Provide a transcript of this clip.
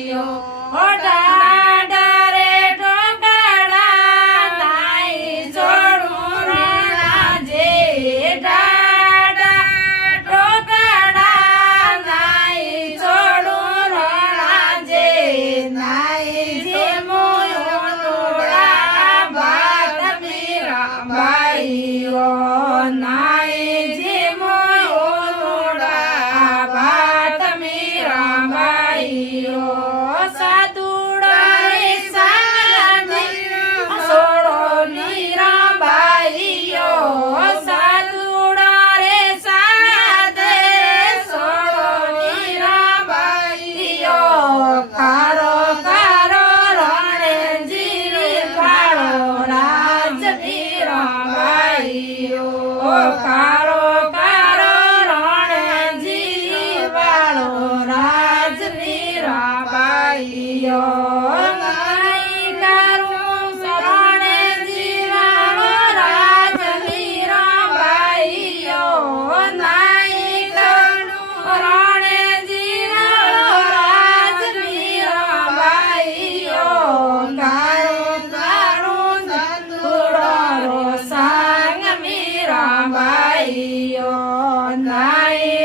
મીરાબાઈઓ ઢાઢરે ઢોકળા નાઈ જોડું રણાજે ઢાઢા ઢોકળા નાઈ જોડું રણાજે નાઈ જે મોયોડા ભાત મીરાબાઈઓ નાઈ જે મોયોડા ભાત મીરાબાઈઓ સાધુડા રે સાગરની સોડો મીરાબાઈઓ સાધુડા રે સાધે સોડો મીરાબાઈઓ કારો કારો રણજીરી કાળો રાજ મીરાબાઈઓ કારો કારો રણજીરી વાળો રાજ મીરાબાઈઓ નાઈ કારું શરણે જીવાળો રાજ મીરાબાઈઓ નાઈ કારું શરણે જીવાળો રાજ મીરાબાઈઓ કારું કારું સંતુડો સાંગ મીરાબાઈઓ નાઈ